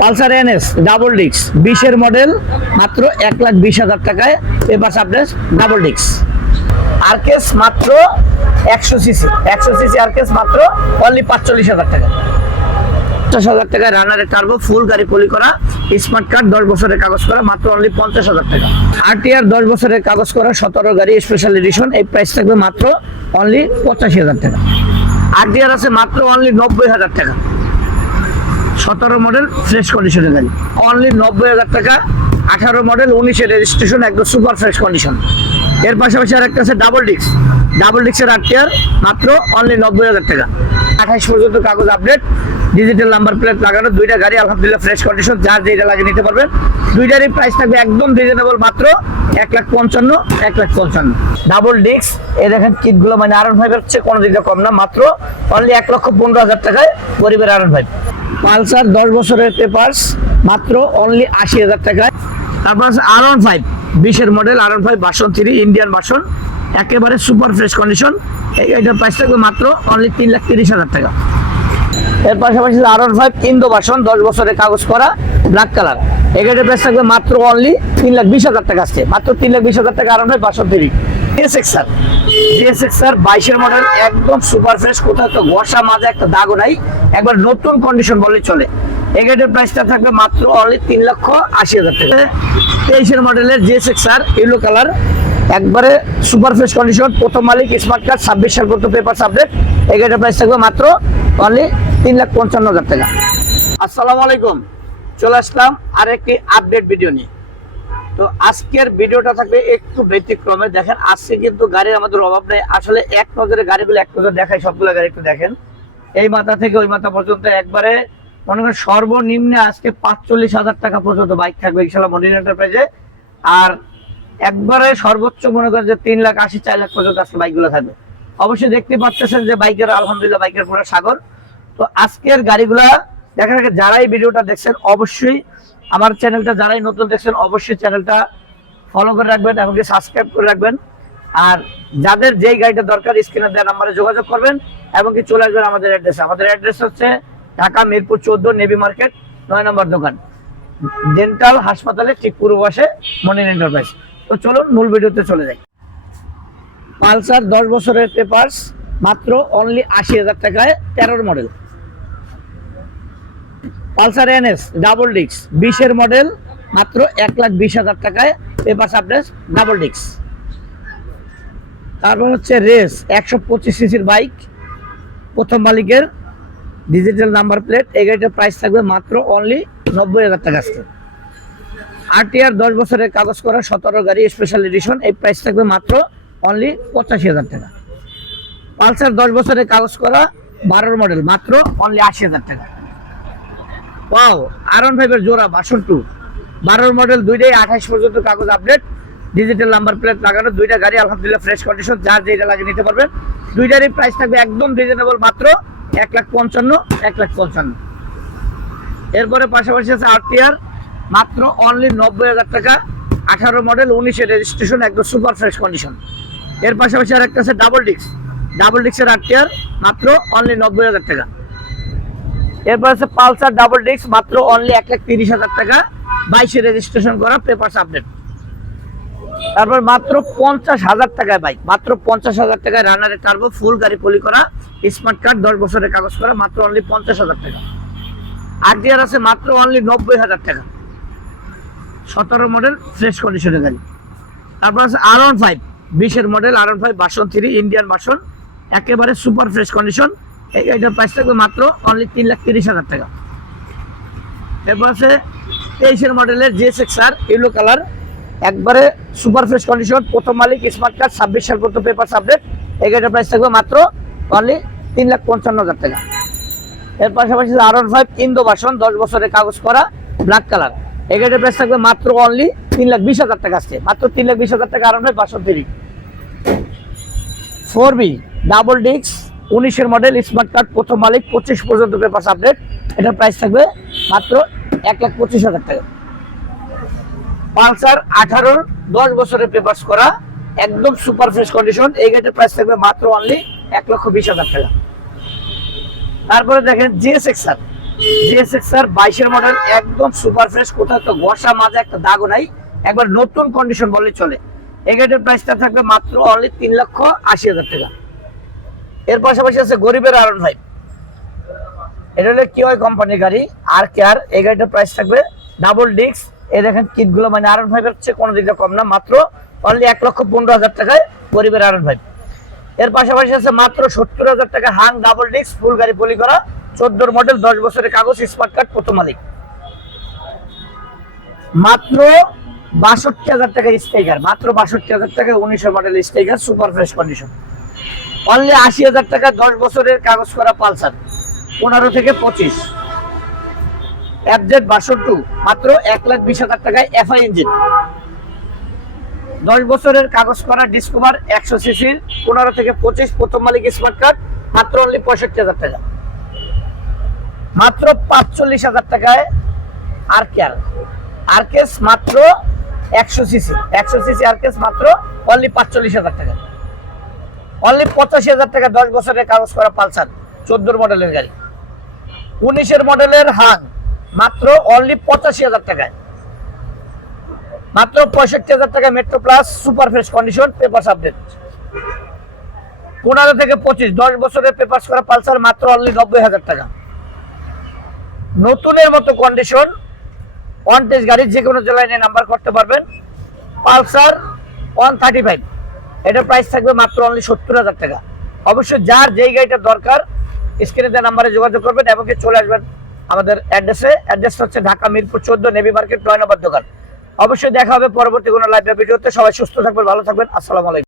Pulsar NS double disc 20-এর model মাত্র 1,20,000 টাকায় পেপার সাবলেস ডাবল ডিস্ক। আরকেস মাত্র 100 সিসি আরকেস মাত্র অনলি 45,000 টাকা। 50,000 টাকায় রানারে টার্বো ফুল গাড়ি পলি করা স্মার্ট কার্ড 10 বছরের কাগজ করা মাত্র অনলি 50,000 টাকা। আরটিআর 10 বছরের কাগজ করা 17 গাড়ি স্পেশাল এডিশন, এই প্রাইস থাকবে মাত্র অনলি 85,000 টাকা। আরটিআর আছে মাত্র অনলি 90,000 টাকা। 17 মডেল ফ্রেশ কন্ডিশনের গাড়ি অনলি 90,000 টাকা। 18 মডেল 19-এর রেজিস্ট্রেশন, একদম সুপার ফ্রেশ কন্ডিশন। এর পাশাপাশি আরেকটা আছে ডাবল ডিস্কের আরটিআর মাত্র অনলি 90,000 টাকা। 28 পর্যন্ত কাগজ আপডেট, ডিজিটাল নাম্বার প্লেট লাগানো, দুইটা গাড়ি আলহামদুলিল্লাহ ফ্রেশ কন্ডিশন, যার যেটা লাগিয়ে নিতে পারবেন। দুইটারই প্রাইস থাকবে একদম রিজনেবল মাত্র 1,55,000। ডাবল ডিস্ক এই দেখেন কিটগুলো মানে R15 এর চেয়ে কোনো দিকে কম না, মাত্র অনলি 1,15,000 টাকায় পরিবার R15। পালসার 10 বছরের পেপারস মাত্র অনলি 80,000 টাকায়। তারপর আছে R15 20-এর মডেল R15 ভার্সন 3 ইন্ডিয়ান ভার্সন, একেবারে সুপার ফ্রেশ কন্ডিশন, এইটার প্রাইস থাকবে মাত্র অনলি 3,30,000 টাকা। এর পাশাপাশি R15 ইন্দো ভার্সন 10 বছরের কাগজ করা ব্ল্যাক কালার, এটার প্রাইস থাকবে মাত্র অনলি 3,20,000 টাকা। আসছে মাত্র 3,20,000 টাকা R15 ভার্সন 3। GSXR 22-এর মডেল একদম সুপার ফ্রেশ, কোথাও তো ঘষা মাজা একটা দাগও নাই, একবার নতুন কন্ডিশন বললে চলে। এটার প্রাইসটা থাকবে মাত্র অনলি 3,80,000 টাকা। 23-এর মডেলের GSXR ইয়েলো কালার, একবারে সুপার ফ্রেশ কন্ডিশন, প্রথম মালিক স্মার্ট কার্ড 26 সাল পর্যন্ত পেপার আপডেট, এটার প্রাইস থাকবে মাত্র অনলি 3,55,000 টাকা। আসসালামু আলাইকুম, চলে আসলাম আর একটি আপডেট ভিডিও নিয়ে। তো আজকের ভিডিওটা থাকবে একটু ব্যতিক্রমে। দেখেন আজকে কিন্তু গাড়ির আমাদের অভাব নেই, আসলে এক নজরে গাড়িগুলো এক নজরে দেখাই, সবগুলো গাড়ি একটু দেখেন, এই মাথা থেকে ওই মাথা পর্যন্ত একবারে মনে করেন সর্বনিম্নে আজকে 45,000 টাকা পর্যন্ত বাইক থাকবে ইনশাআল্লাহ মডিউল এন্টারপ্রাইজে। আর একবারে সর্বোচ্চ মনে করেন যে 3,80,000 4,00,000 পর্যন্ত আজকে বাইকগুলো থাকবে। অবশ্যই দেখতে পাচ্ছেন যে বাইকের আলহামদুলিল্লাহ বাইকের পুরো সাগর। তো আজকের গাড়িগুলা দেখার আগে যারা এই ভিডিওটা দেখছেন অবশ্যই আমার চ্যানেলটা, যারাই নতুন দেখছেন অবশ্যই চ্যানেলটা ফলো করে রাখবেন, এমনকি সাবস্ক্রাইব করে রাখবেন। আর যাদের যেই গাড়িটা দরকার স্ক্রিনে দেওয়া নাম্বারে যোগাযোগ করবেন, এমনকি চলে আসবেন আমাদের অ্যাড্রেসে। আমাদের অ্যাড্রেস হচ্ছে ঢাকা মিরপুর 14 নেভি মার্কেট 9 নম্বর দোকান, ডেন্টাল হাসপাতালে ঠিক পূর্ব পাশে মনির এন্টারপ্রাইজ। তো চলুন মূল ভিডিওতে চলে যাই। পালসার 10 বছরের পেপারস মাত্র অনলি 80,000 টাকায় 13 মডেল। পালসার এনএস ডাবল ডিস্ক 20-এর মডেল মাত্র 1,20,000 টাকায় পেপার সাবলেস ডাবল ডিস্ক। তারপর হচ্ছে রেস 125 সিসির বাইক, প্রথম মালিকের ডিজিটাল নাম্বার প্লেট, এই গাড়িটার প্রাইস থাকবে মাত্র অনলি 90,000 টাকা। আসছে আরটিআর 10 বছরের কাগজ করা 17 গাড়ি স্পেশাল এডিশন, এই প্রাইস থাকবে মাত্র অনলি 85,000 টাকা। পালসার 10 বছরের কাগজ করা 12 মডেল মাত্র অনলি 80,000 টাকা। ওয়াও, R15 এর জোড়া ভার্সন 2 12 মডেল, দুইটাই 28 পর্যন্ত কাগজ আপডেট, ডিজিটাল নাম্বার প্লেট লাগানো, দুইটা গাড়ি আলহামদুলিল্লাহ ফ্রেশ কন্ডিশন, যার যেটা লাগিয়ে নিতে পারবেন। দুইটারই প্রাইস থাকবে একদম রিজনেবল মাত্র 1,55,000। এরপরে পাশাপাশি আছে আরটিআর মাত্র অনলি 90,000 টাকা। 18 মডেল 19-এর রেজিস্ট্রেশন, একদম সুপার ফ্রেশ কন্ডিশন। এর পাশাপাশি আরেকটা আছে ডাবল ডিস্কের আরটিআর মাত্র অনলি 90,000 টাকা। এরপর আছে পালসার ডাবল ডিস্ক মাত্র অনলি 1,30,000 টাকা, 22-এর রেজিস্ট্রেশন করা পেপারস আপডেট। তারপর মাত্র 50,000 টাকায় বাইক, মাত্র 50,000 টাকায় রানারে টার্বো ফুল গাড়ি পলি করা স্মার্ট কার্ড 10 বছরের কাগজ করা মাত্র অনলি 50,000 টাকা। আরটিআর আছে মাত্র অনলি 90,000 টাকা, 17 মডেল ফ্রেশ কন্ডিশনের গাড়ি। তারপর আছে R15 20-এর মডেল R15 ভার্সন 3 ইন্ডিয়ান ভার্সন, একেবারে সুপার ফ্রেশ কন্ডিশন, এইটার প্রাইস থাকবে মাত্র অনলি 3,30,000 টাকা। এরপর আছে 23-এর মডেলের GSXR ইয়েলো কালার, একবারে সুপার ফ্রেশ কন্ডিশন, প্রথম মালিক স্মার্ট কার্ড 26 সাল পর্যন্ত পেপার আপডেট, এটার প্রাইস থাকবে মাত্র অনলি 3,55,000 টাকা। এর পাশাপাশি R15 ইন্দো ভার্সন 10 বছরের কাগজ করা ব্ল্যাক কালার, এটার প্রাইস থাকবে মাত্র অনলি 3,20,000 টাকা। আসছে মাত্র 3,20,000 টাকা R15 version 3। 4B double disc 19-এর মডেল স্মার্ট কার্ড, প্রথম মালিক 25 পর্যন্ত পেপার আপডেট, এটার প্রাইস থাকবে মাত্র 1,25,000 টাকা। পালসার 18 10 বছরের পেপারস করা একদম সুপার ফ্রেশ কন্ডিশন, এই গাড়িটার প্রাইস থাকবে মাত্র অনলি 1,20,000 টাকা। তারপরে দেখেন GSXR GSX-R 22 মডেল, একদম সুপার ফ্রেশ, কোথাও তো ঘষা মাজা একটা দাগও নাই, একবার নতুন কন্ডিশন বললে চলে। এই গাড়ির প্রাইসটা থাকবে মাত্র অনলি 3,80,000 টাকা। এর পাশাপাশি আছে গরিবের R15, এটা হলো কিওয়াই কোম্পানির গাড়ি আর কেয়ার। এই গাড়িটার প্রাইস থাকবে ডাবল ডিস্ক, এই দেখেন কিটগুলো মানে R15 এর চেয়ে কোনো দিকে কম না, মাত্র অনলি 1,15,000 টাকায় গরিবের R15। এর পাশাপাশি আছে মাত্র 70,000 টাকা হাং ডাবল ডিস্ক, ফুল গাড়ি পলি করা, 14 মডেল, 10 বছরের কাগজ, স্মার্ট কার্ড, প্রথম মালিক, মাত্র 62,000 টাকা স্ট্রাইকার, মাত্র 62,000 টাকা 19 model striker, super fresh condition. Only 80,000 টাকা 10 বছরের কাগজ করা পালসার, 15 থেকে 25 FZ 62, মাত্র 1,20,000 টাকায় FI ইঞ্জিন, 10 বছরের কাগজ করা ডিসকভার 100 সিসির, 15 থেকে 25, প্রথম মালিক, স্মার্ট কার্ড, মাত্র অনলি 65,000 টাকা। মাত্র 45,000 টাকায় আরকেস, মাত্র 100 সিসি আরকেস, মাত্র অনলি 45,000 টাকা। অনলি 85,000 টাকা 10 বছরের কাগজ করা পালসার, 14 মডেলের গাড়ি, 19 মডেলের হাং, মাত্র অনলি 85,000 টাকায়। মাত্র 65,000 টাকা metro plus, super fresh condition, papers update, 15 থেকে 25, 10 বছরের পেপারস করা পালসার, মাত্র অনলি 90,000 টাকা। নতুনের মতো কন্ডিশন, অন টেস্ট গাড়ি, যে কোনো জেলায় নিয়ে নাম্বার করতে পারবেন। পালসার 135, এটার প্রাইস থাকবে মাত্র অনলি 70,000 টাকা। অবশ্যই যার যেই গাড়িটা দরকার স্ক্রিনে দেওয়া নাম্বারে যোগাযোগ করবেন এবং চলে আসবেন আমাদের অ্যাড্রেসে। অ্যাড্রেসটা হচ্ছে ঢাকা মিরপুর 14, নেভি মার্কেট, 9 নম্বর দোকান। অবশ্যই দেখা হবে পরবর্তী কোনো লাইভ ভিডিওতে। সবাই সুস্থ থাকবেন, ভালো থাকবেন, আসসালামু আলাইকুম।